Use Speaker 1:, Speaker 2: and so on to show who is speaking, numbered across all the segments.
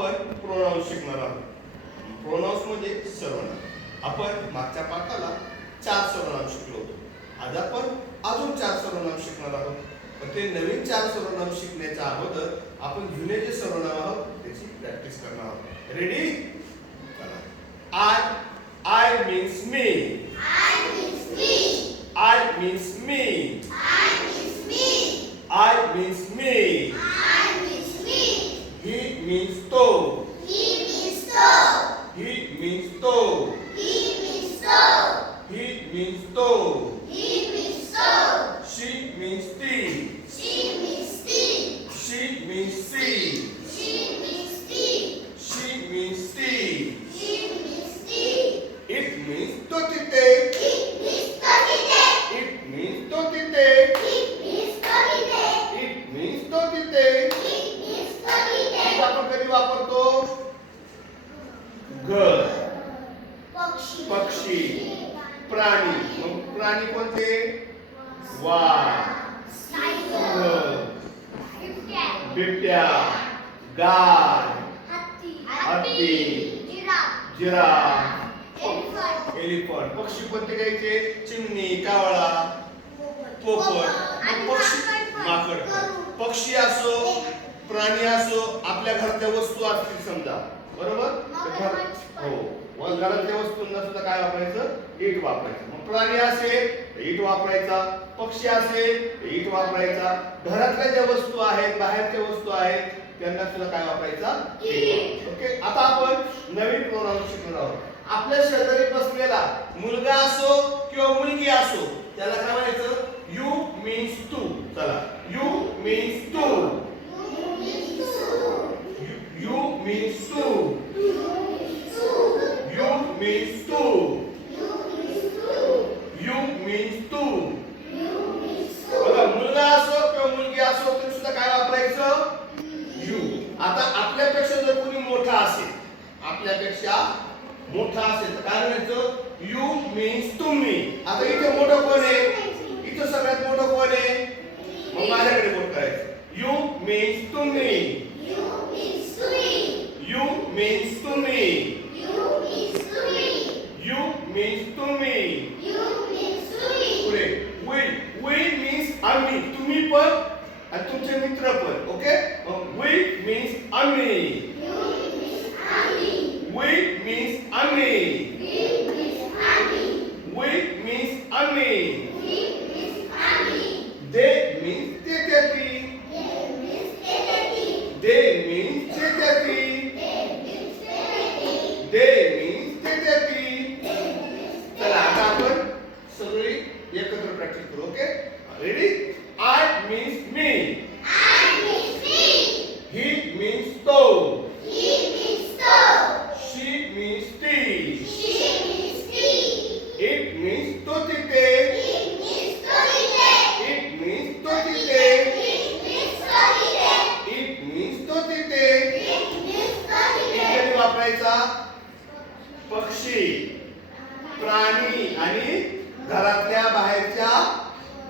Speaker 1: आपण प्रोनाऊन्स शिकणार आहोत. प्रोनाऊन्स म्हणजे सर्वनाम आपण मागच्या पाठाला चार सर्वनाम शिकलो होतो. आज आपण अजून चार सर्वनाम शिकणार आहोत. पण ते नवीन चार सर्वनाम शिकण्याच्या अगोदर आपण जुने जे सर्वनाम आहोत त्याची प्रॅक्टिस करणार आहोत. Ready I I means me means तो शी मीन्स ती she means see she means ती इट मीन्स तो तिथे इट मीन्स तो तिथे इट मीन्स तो तिथे ही आपण कधी वापरतो घर पक्षी प्राणी. मग प्राणी कोणते? वाघ. बिबट्या. गाय. हत्ती. जिराफ. एलिफंट. पक्षी कोणते घ्यायचे? चिमणी कावळा पोपट. पक्षी माकड पक्षी असो प्राणी असो आपल्या घरातल्या वस्तू असतील समजा. बरोबर? घरातल्या वस्तूंना सुद्धा काय वापरायचं? इट वापरायचं. मग प्राणी असेल इट वापरायचा. पक्षी असेल इट वापरायचा. घरातल्या ज्या वस्तू आहेत बाहेरच्या वस्तू आहेत त्यांना सुद्धा काय वापरायचा. ओके? आता आपण नवीन प्रोनाउन शिकणार आहोत. आपल्या शेजारी बसलेला मुलगा असो किंवा मुलगी असो त्याला काय म्हणायचं? यू मीन्स तू. चला. यू मीन्स तू. यू मीन्स तू. यू मीन्स तू यू मीन्स तू बघा मुलगा असो किंवा मुलगी असो तरी सुद्धा काय वापरायचं यू आता आपल्यापेक्षा जर कोणी मोठा असेल आपल्यापेक्षा मोठा असेल तर काय म्हणायचं यू मीन्स तुम्ही आता इथे मोठं कोण आहे इथं सगळ्यात मोठं कोण आहे मग माझ्याकडे बोट करायचं यू मीन्स तुम्ही यू मीन्स तुम्ही यू मीन्स तुम्ही पुढे वी वी मीन्स आम्ही तुम्ही पण आणि तुमचे मित्र पण ओके वी मीन्स आम्ही वी मीन्स आम्ही वी मीन्स आम्ही दे मीन्स ते त्याती दे मीन्स ते त्याती दे मीन्स ते त्याती चला आता आपण सगळी एकत्र प्रॅक्टिस करू ओके रेडी आय मीन्स मी ही मीन्स तो शी मीन्स ती इट मीन्स तो तिथे इट मीन्स तो तिथे इट मीन्स तो तिथे इट कधी वापरायचा पक्षी प्राणी आणि घरातल्या बाहेरच्या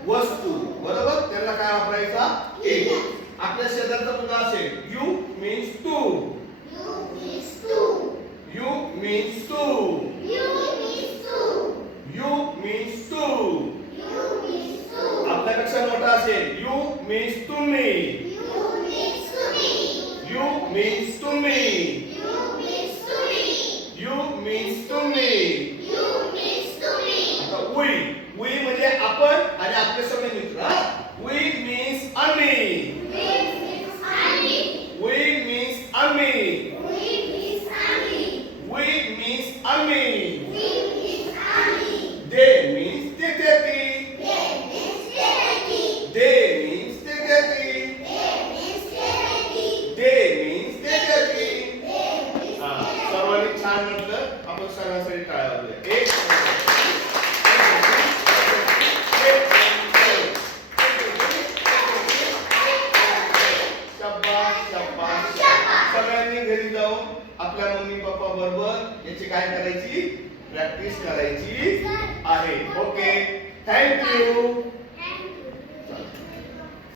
Speaker 1: वस्तू. बरोबर? त्यांना काय वापरायचा? आपल्या शेजारचा मुलगा असेल. यू मीन्स तू यू मीन्स तू यू मीन्स तू आपल्यापेक्षा मोठा असेल. यू मीन्स तुम्ही यू मीन्स तुम्ही यू मीन्स तुम्ही आता we we म्हणजे आपण आणि आपले सगळे मित्र हा we means आम्ही we means आम्ही we means आम्ही they means ते त्याती they means ते त्याती they means ते त्याती हा, सर्वांनी छान म्हटलं टाळ्या वाजवूया. एक. सगळ्यांनी घरी जाऊन आपल्या मम्मी पप्पा बरोबर याची काय करायची प्रॅक्टिस करायची आहे ओके थँक्यू